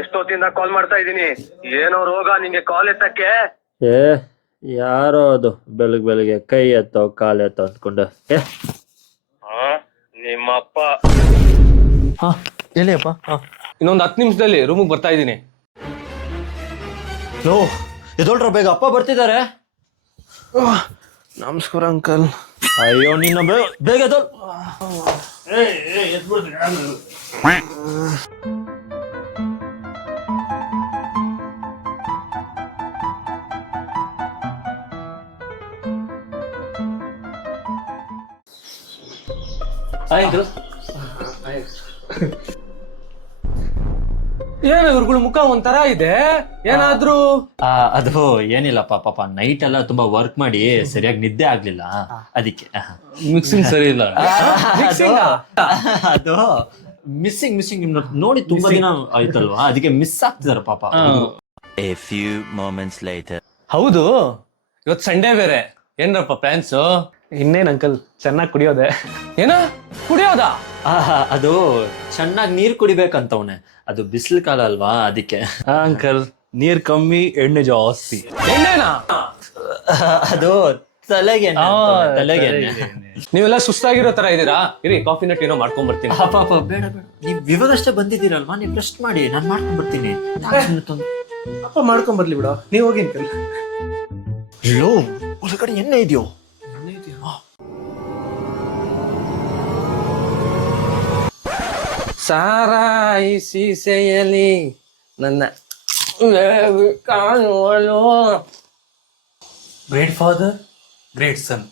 ಎಷ್ಟೊತ್ತಿಂದ ಕಾಲ್ ಮಾಡ್ತಾ ಇದ್ದೀನಿ, ಏನೋ ರೋಗ ನಿಂಗೆ ಕಾಲ್ ಎತ್ತಕ್ಕೆ? ಏ ಯಾರೋ ಅದು ಬೆಳಗ್ಗೆ ಕೈ ಎತ್ತೋ ಕಾಲ್ ಎತ್ತೋ ಅಂದ್ಕೊಂಡು ನಿಮ್ಮಪ್ಪ. ಹಾ ಹೇಳಿ ಅಪ್ಪ. ಇನ್ನೊಂದು 10 ನಿಮಿಷದಲ್ಲಿ ರೂಮಿಗೆ ಬರ್ತಾ ಇದ್ದೀನಿ. ಲೋ ಎದೋಳ್ರ ಬೇಗ, ಅಪ್ಪ ಬರ್ತಿದ್ದಾರೆ. ನಮಸ್ಕಾರ ಅಂಕಲ್. ಅಯ್ಯೋ ನಿನ್ನ ಬೇಗ ಎದೋಳ್. ಆಯ್ತು. ಏನು ಇವ್ರುಗಳ ಮುಖ ಒಂಥರ ಇದೆ, ಏನಾದ್ರೂ? ಅದು ಏನಿಲ್ಲಪ್ಪ, ಪಾಪ ನೈಟ್ ಎಲ್ಲ ತುಂಬಾ ವರ್ಕ್ ಮಾಡಿ ಸರಿಯಾಗಿ ನಿದ್ದೆ ಆಗ್ಲಿಲ್ಲ, ಅದಕ್ಕೆ. ಮಿಕ್ಸಿಂಗ್ ಸರಿ ಇಲ್ಲ. ಅದು ಮಿಸ್ಸಿಂಗ್ ನೋಡಿ ತುಂಬಾ ದಿನ ಆಯ್ತಲ್ವಾ, ಅದಕ್ಕೆ ಮಿಸ್ ಆಗ್ತಿದಾರೆ ಪಾಪ. A few moments later. ಹೌದು, ಇವತ್ತು ಸಂಡೇ ಬೇರೆ, ಏನ್ರಪ್ಪ ಪ್ಲಾನ್ಸು? ಇನ್ನೇನ್ ಅಂಕಲ್, ಚೆನ್ನಾಗಿ ಕುಡಿಯೋದೆ. ಏನ ಕುಡಿಯೋದಾ? ಅದು ಚೆನ್ನಾಗಿ ನೀರ್ ಕುಡಿಬೇಕಂತವ್ನೆ, ಅದು ಬಿಸಿಲು ಕಾಲ ಅಲ್ವಾ, ಅದಕ್ಕೆ. ಅಂಕಲ್ ನೀರ್ ಕಮ್ಮಿ ಎಣ್ಣೆ ಜಾಸ್ತಿ. ಎಣ್ಣೆನಾ? ಅದು ತಲೆಗೆ ನೀವೆಲ್ಲ ಸುಸ್ತಾಗಿರೋ ತರ ಇದೀರಾ, ಇರಿ ಕಾಫಿನ ಟೀನೋ ಮಾಡ್ಕೊಂಡ್ ಬರ್ತೀನಿ. ಪಾಪ ಬೇಡ ಬೇಡ, ನೀವ್ ಇವಾಗಷ್ಟೇ ಬಂದಿದ್ದೀರಲ್ವಾ, ನೀವ್ ರೆಸ್ಟ್ ಮಾಡಿ, ನಾನ್ ಮಾಡ್ಕೊಂಡ್ ಬರ್ತೀನಿ. ಅಪ್ಪ ಮಾಡ್ಕೊಂಡ್ ಬರ್ಲಿ ಬಿಡ, ನೀವ್ ಹೋಗಿ ಅಂಕಲ್. ಲೋ ಒಳಗಡೆ ಎಣ್ಣೆ ಇದೆಯೋ? ಸಾರಾಯಿ ಸೀಸೆಯಲ್ಲಿ ನನ್ನ ಕಾಣುವಳು. ಗ್ರೇಟ್ ಫಾದರ್ ಗ್ರೇಟ್ ಸನ್.